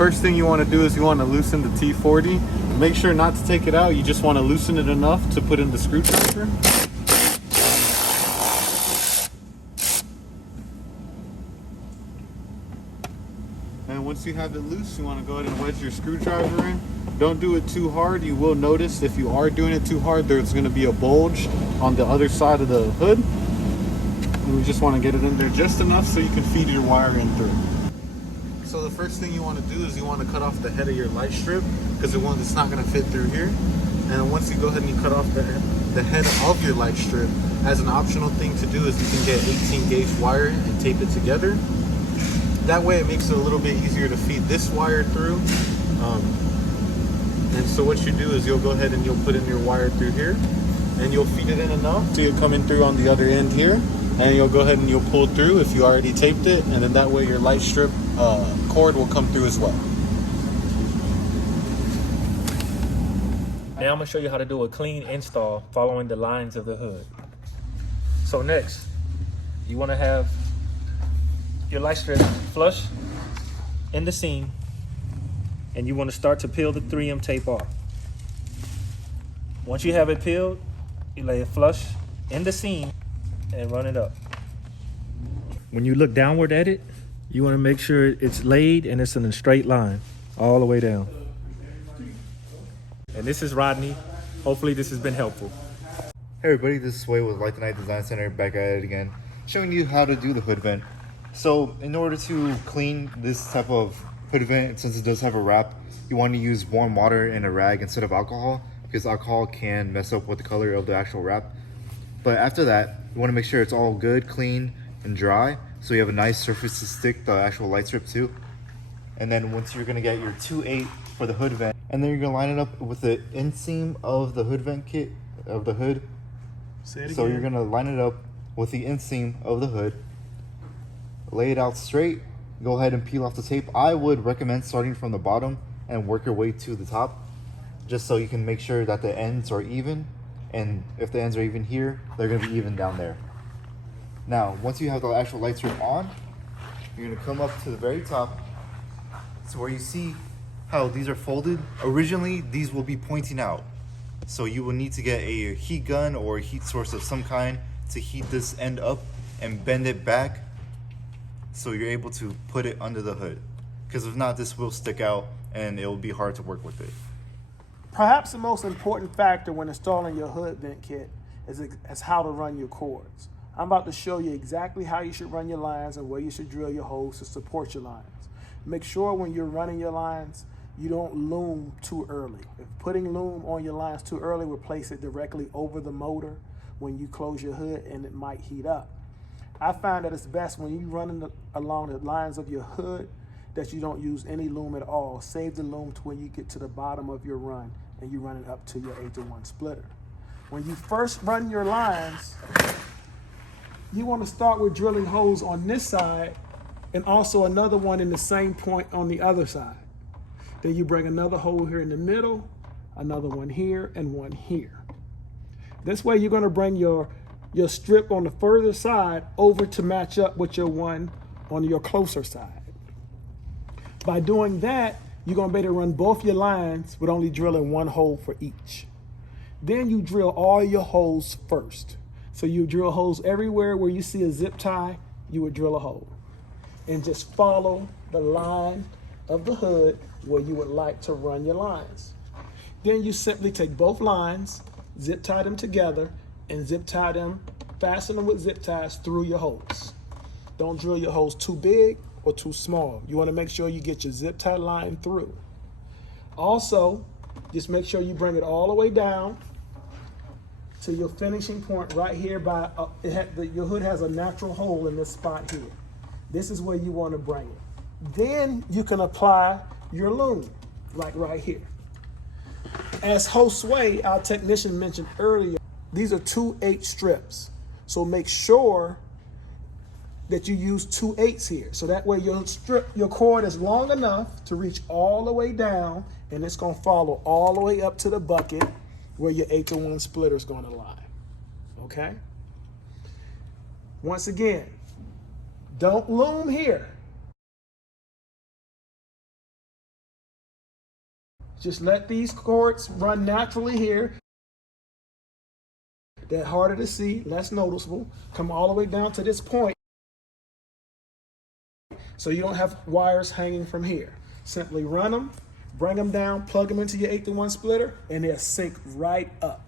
first thing you want to do is you want to loosen the T40. Make sure not to take it out. You just want to loosen it enough to put in the screwdriver. And once you have it loose, you want to go ahead and wedge your screwdriver in. Don't do it too hard. You will notice if you are doing it too hard, there's going to be a bulge on the other side of the hood. And we just want to get it in there just enough so you can feed your wire in through. So the first thing you want to do is you want to cut off the head of your light strip because it's not going to fit through here. And once you go ahead and you cut off the head of your light strip, as an optional thing to do is you can get 18 gauge wire and tape it together. That way it makes it a little bit easier to feed this wire through. And so what you do is you'll go ahead and you'll put in your wire through here and you'll feed it in enough so you'll come in through on the other end here, and you'll go ahead and you'll pull through if you already taped it, and then that way your light strip cord will come through as well. Now I'm gonna show you how to do a clean install following the lines of the hood. So next, you wanna have your light strip flush in the seam, and you wanna start to peel the 3M tape off. Once you have it peeled, you lay it flush in the seam and run it up. When you look downward at it, you wanna make sure it's laid and it's in a straight line all the way down. And this is Rodney. Hopefully this has been helpful. Hey everybody, this is Sway with Lite The Nite Design Center, back at it again, showing you how to do the hood vent. So in order to clean this type of hood vent, since it does have a wrap, you want to use warm water and a rag instead of alcohol, because alcohol can mess up with the color of the actual wrap. But after that, you want to make sure it's all good, clean, and dry, so you have a nice surface to stick the actual light strip to. And then once you're going to get your 2/8 for the hood vent, and then you're going to line it up with the inseam of the hood vent kit of the hood. So you're going to line it up with the inseam of the hood, lay it out straight, go ahead and peel off the tape. I would recommend starting from the bottom and work your way to the top, just so you can make sure that the ends are even, and if the ends are even here, they're going to be even down there. Now once you have the actual light strip on, you're going to come up to the very top to where you see how these are folded. Originally these will be pointing out, so you will need to get a heat gun or a heat source of some kind to heat this end up and bend it back so you're able to put it under the hood, because if not, this will stick out and it will be hard to work with it. Perhaps the most important factor when installing your hood vent kit is how to run your cords. I'm about to show you exactly how you should run your lines and where you should drill your holes to support your lines. Make sure when you're running your lines, you don't loom too early. If putting loom on your lines too early will place it directly over the motor when you close your hood, and it might heat up. I find that it's best when you're running along the lines of your hood that you don't use any loom at all. Save the loom to when you get to the bottom of your run and you run it up to your 8-to-1 splitter. When you first run your lines, you want to start with drilling holes on this side and also another one in the same point on the other side. Then you bring another hole here in the middle, another one here, and one here. This way you're going to bring your strip on the further side over to match up with your one on your closer side. By doing that, you're going to be able to run both your lines with only drilling one hole for each. Then you drill all your holes first. So you drill holes everywhere where you see a zip tie, you would drill a hole. And just follow the line of the hood where you would like to run your lines. Then you simply take both lines, zip tie them together, and zip tie them, fasten them with zip ties through your holes. Don't drill your holes too big or too small. You want to make sure you get your zip tie line through. Also, just make sure you bring it all the way down to your finishing point right here by, your hood has a natural hole in this spot here. This is where you want to bring it. Then you can apply your loom, like right here. As Josue, our technician, mentioned earlier, these are 2/8 strips. So make sure that you use 2/8 here. So that way your cord is long enough to reach all the way down, and it's gonna follow all the way up to the bucket where your 8-to-1 splitter is gonna lie, okay? Once again, don't loom here. Just let these cords run naturally here. They're harder to see, less noticeable. Come all the way down to this point so you don't have wires hanging from here. Simply run them, bring them down, plug them into your 8-to-1 splitter, and they'll sync right up.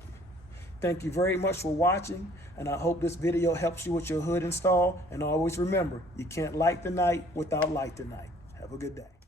Thank you very much for watching, and I hope this video helps you with your hood install. And always remember, you can't light the night without Lite The Nite. Have a good day.